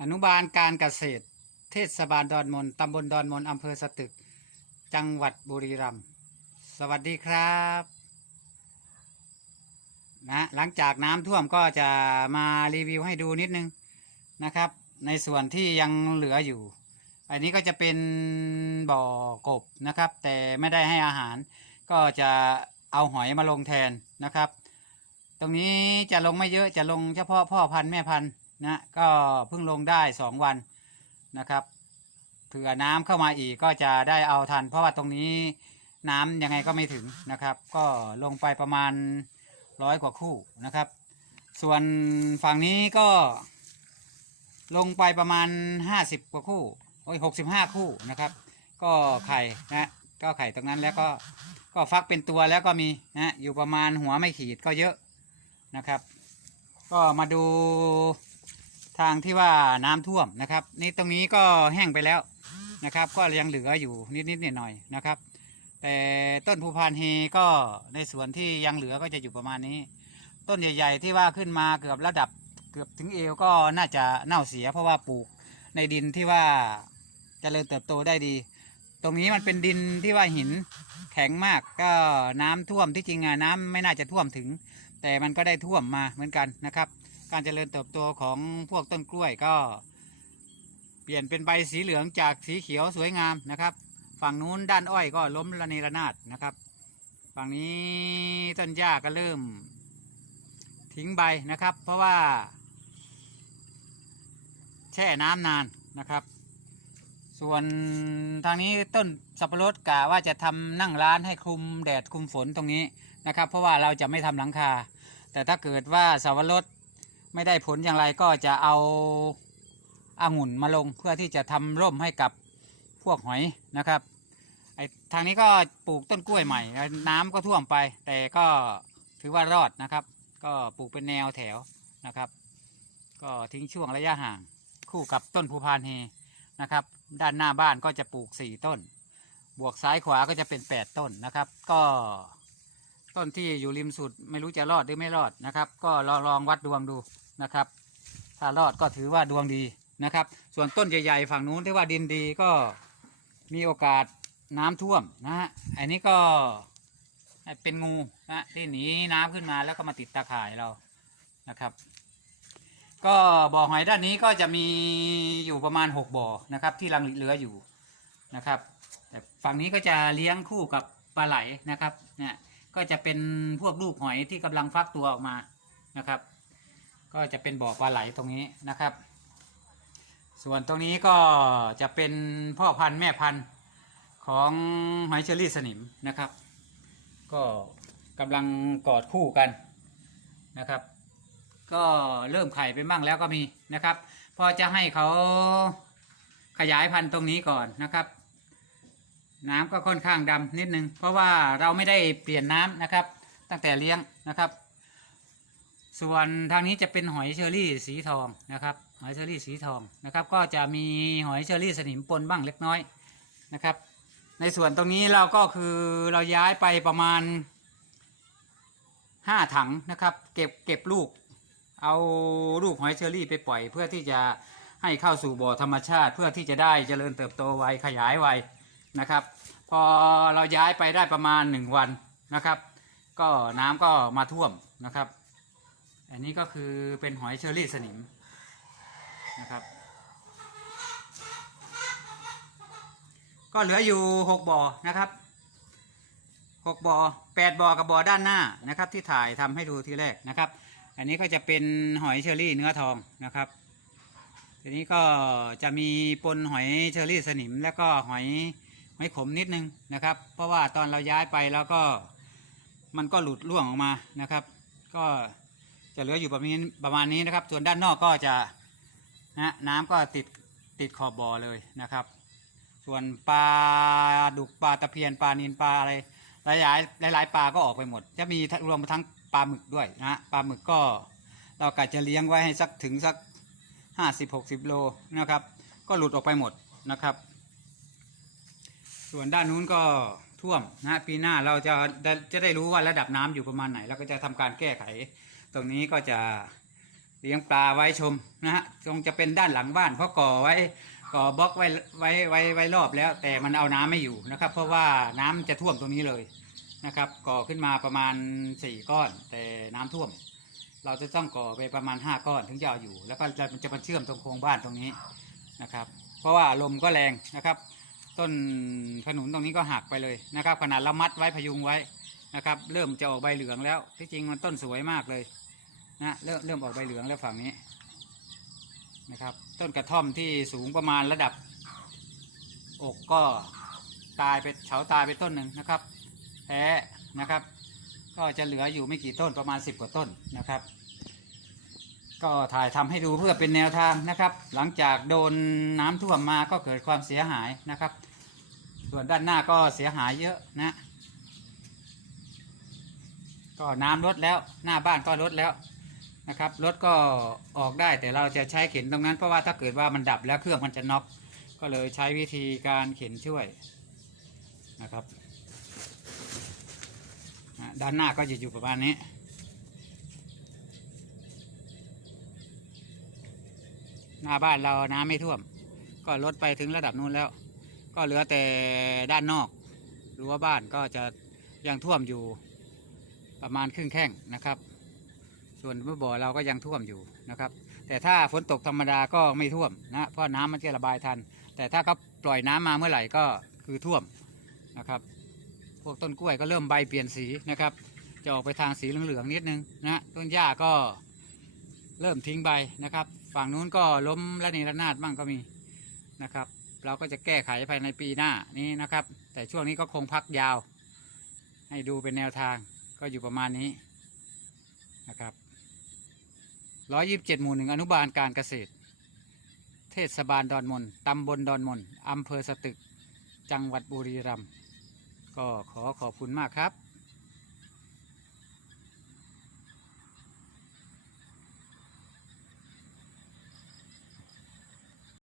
อนุบาลการเกษตร เทศบาลดอนมนตำบลดอนมนอำเภอสตึก จังหวัดบุรีรัมย์สวัสดีครับนะหลังจากน้ำท่วมก็จะมารีวิวให้ดูนิดนึงนะครับ ในส่วนที่ยังเหลืออยู่ อันนี้ก็จะเป็นบ่อกบนะครับ แต่ไม่ได้ให้อาหาร ก็จะเอาหอยมาลงแทนนะครับ ตรงนี้จะลงไม่เยอะจะลงเฉพาะพ่อพันธุ์แม่พันธุ์ นะก็เพิ่งลงได้สองวันนะครับเผื่อน้ำเข้ามาอีกก็จะได้เอาทัน เพราะว่าตรงนี้น้ำยังไงก็ไม่ถึงนะครับ ก็ลงไปประมาณร้อยกว่าคู่นะครับ ส่วนฝั่งนี้ก็ลงไปประมาณห้าสิบกว่าคู่โอ้ยหกสิบห้าคู่นะครับ ก็ไข่นะก็ไข่ตรงนั้นแล้วก็ก็ฟักเป็นตัวแล้วก็มีนะอยู่ประมาณหัวไม่ขีดก็เยอะนะครับ ก็มาดู ทางที่ว่าน้ำท่วมนะครับ นี่ตรงนี้ก็แห้งไปแล้วนะครับ ก็ยังเหลืออยู่นิดๆหน่อยๆนะครับ แต่ต้นภูพานเฮก็ในส่วนที่ยังเหลือก็จะอยู่ประมาณนี้ ต้นใหญ่ ๆ ที่ว่าขึ้นมาเกือบระดับเกือบถึงเอวก็น่าจะเน่าเสีย เพราะว่าปลูกในดินที่ว่าจเจริญเติบโตได้ดี ตรงนี้มันเป็นดินที่ว่าหินแข็งมากก็น้ำท่วมที่จริงอะน้ำไม่น่าจะท่วมถึง แต่มันก็ได้ท่วมมาเหมือนกันนะครับ การเจริญเติบโตของพวกต้นกล้วยก็ เปลี่ยนเป็นใบสีเหลืองจากสีเขียวสวยงามนะครับ ฝั่งนู้นด้านอ้อยก็ล้มระเนระนาดนะครับ ฝั่งนี้ต้นหญ้าก็เริ่ม ทิ้งใบนะครับ เพราะว่า แช่น้ำนานนะครับ ส่วนทางนี้ต้นสับปะรดกะว่าจะทำนั่งร้านให้คลุมแดดคลุมฝนตรงนี้นะครับ เพราะว่าเราจะไม่ทำหลังคา แต่ถ้าเกิดว่าสาวรส ไม่ได้ผลอย่างไรก็จะเอาอางุ่นมาลงเพื่อที่จะทำร่มให้กับพวกหอยนะครับไอทางนี้ก็ปลูกต้นกล้วยใหม่ น้ำก็ท่วมไป แต่ก็ถือว่ารอดนะครับ ก็ปลูกเป็นแนวแถวนะครับ ก็ทิ้งช่วงระยะห่างคู่กับต้นภูพานเฮนะครับ ด้านหน้าบ้านก็จะปลูกสี่ต้น บวกซ้ายขวาก็จะเป็นแปดต้นนะครับ ก็ ต้นที่อยู่ริมสุดไม่รู้จะรอดหรือไม่รอดนะครับ ก็ลองลองวัดดวงดูนะครับ ถ้ารอดก็ถือว่าดวงดีนะครับ ส่วนต้นใหญ่ๆฝั่งนู้นที่ว่าดินดีก็มีโอกาสน้ำท่วมนะฮะอันนี้ก็เป็นงูนะที่หนีน้ำขึ้นมาแล้วก็มาติดตาข่ายเรานะครับ ก็บ่อหอยด้านนี้ก็จะมีอยู่ประมาณหกบ่อนะครับ ที่รังเหลืออยู่นะครับแต่ฝั่งนี้ก็จะเลี้ยงคู่กับปลาไหลนะครับเนี่ย ก็จะเป็นพวกลูกหอยที่กำลังฟักตัวออกมานะครับ ก็จะเป็นบ่อปลาไหลตรงนี้นะครับ ส่วนตรงนี้ก็จะเป็นพ่อพันธุ์แม่พันธุ์ของหอยเชอรี่สนิมนะครับ ก็กำลังกอดคู่กันนะครับ ก็เริ่มไข่ไปบ้างแล้วก็มีนะครับ พอจะให้เขาขยายพันธุ์ตรงนี้ก่อนนะครับ น้ำก็ค่อนข้างดำนิดนึง เพราะว่าเราไม่ได้เปลี่ยนน้ำนะครับ ตั้งแต่เลี้ยงนะครับ ส่วนทางนี้จะเป็นหอยเชอรี่สีทองนะครับ หอยเชอรี่สีทองนะครับ ก็จะมีหอยเชอรี่สนิมปนบ้างเล็กน้อยนะครับ ในส่วนตรงนี้เราก็คือเราย้ายไปประมาณห้าถังนะครับ เก็บเก็บลูก เอาลูกหอยเชอรี่ไปปล่อย เพื่อที่จะให้เข้าสู่บ่อธรรมชาติ เพื่อที่จะได้เจริญเติบโตไวขยายไว นะครับ พอเราย้ายไปได้ประมาณหนึ่งวันนะครับ ก็น้ำก็มาท่วมนะครับ อันนี้ก็คือเป็นหอยเชอรี่สนิมนะครับ ก็เหลืออยู่หกบ่อนะครับหกบ่อแปดบ่อกับบ่อด้านหน้านะครับ ที่ถ่ายทำให้ดูทีแรกนะครับ อันนี้ก็จะเป็นหอยเชอรี่เนื้อทองนะครับทีนี้ก็จะมีปนหอยเชอรี่สนิม แล้วก็หอย ไม่ขมนิดนึงนะครับ เพราะว่าตอนเราย้ายไปแล้วก็มันก็หลุดร่วงออกมานะครับ ก็จะเหลืออยู่ประมาณประมาณนี้นะครับ ส่วนด้านนอกก็จะนะน้ำก็ติดติดขอบบ่อเลยนะครับ ส่วนปลาดุกปลาตะเพียนปลานินปลาอะไรหลายหลายหลายปลาก็ออกไปหมด จะมีรวมทั้งปลาหมึกด้วยนะฮะปลาหมึกก็เรากะจะเลี้ยงไว้ให้สักถึงสักห้าสิบหกสิบโลนะครับ ก็หลุดออกไปหมดนะครับ ส่วนด้านนู้นก็ท่วมนะปีหน้าเราจะจะจะได้รู้ว่าระดับน้ำอยู่ประมาณไหน แล้วก็จะทำการแก้ไข ตรงนี้ก็จะเลี้ยงปลาไว้ชมนะฮะคงจะเป็นด้านหลังบ้าน เพราะก่อไว้ก่อบล็อกไว้ไว้ไว้ไว้รอบแล้ว แต่มันเอาน้ำไม่อยู่นะครับ เพราะว่าน้ำจะท่วมตรงนี้เลยนะครับก่อขึ้นมาประมาณสี่ก้อน แต่น้ำท่วม เราจะต้องก่อไปประมาณห้าก้อนถึงจะเอาอยู่ แล้วก็จะมันจะมาเชื่อมตรงโครงบ้านตรงนี้นะครับ เพราะว่าลมก็แรงนะครับ ต้นขนุนตรงนี้ก็หักไปเลยนะครับ ขนาดเรามัดไว้พยุงไว้นะครับ เริ่มจะออกใบเหลืองแล้ว ที่จริงมันต้นสวยมากเลยนะเริ่มเริ่มออกใบเหลืองแล้วฝั่งนี้นะครับ ต้นกระท่อมที่สูงประมาณระดับ อกก็ตายไปเฉาตายไปต้นหนึ่งนะครับแพ้นะครับ ก็จะเหลืออยู่ไม่กี่ต้นประมาณสิบกว่าต้นนะครับ ก็ถ่ายทำให้ดูเพื่อเป็นแนวทางนะครับ หลังจากโดนน้ำท่วมมาก็เกิดความเสียหายนะครับ ส่วนด้านหน้าก็เสียหายเยอะนะ ก็น้ำลดแล้วหน้าบ้านก็ลดแล้วนะครับรถก็ออกได้แต่เราจะใช้เข็นตรงนั้นเพราะว่าถ้าเกิดว่ามันดับแล้วเครื่องมันจะน็อกก็เลยใช้วิธีการเข็นช่วยนะครับด้านหน้าก็จะอยู่ประมาณนี้ หน้าบ้านเราน้ำไม่ท่วม ก็ลดไปถึงระดับนู้นแล้ว ก็เหลือแต่ด้านนอกรั้วบ้านก็จะยังท่วมอยู่ประมาณครึ่งแข้งนะครับ ส่วนเมื่อบ่อเราก็ยังท่วมอยู่นะครับ แต่ถ้าฝนตกธรรมดาก็ไม่ท่วมนะเพราะน้ำมันจะระบายทัน แต่ถ้าเขาปล่อยน้ำมาเมื่อไหร่ก็คือท่วมนะครับ พวกต้นกล้วยก็เริ่มใบเปลี่ยนสีนะครับ จะออกไปทางสีเหลืองๆนิดนึงนะต้นหญ้าก็เริ่มทิ้งใบนะครับ ฝั่งนู้นก็ล้มและเนรนาดบ้างก็มี เราก็จะแก้ไขภายในปีหน้านี้นะครับ แต่ช่วงนี้ก็คงพักยาว ให้ดูเป็นแนวทางก็อยู่ประมาณนี้นะครับร้อยยิบเจ็ดหมู่หนึ่งอนุบาลการเกษตร เทศบาลดอนมนตำบลดอนมนอำเภอสตึก จังหวัดบุรีรัมย์ก็ขอขอบคุณมากครับ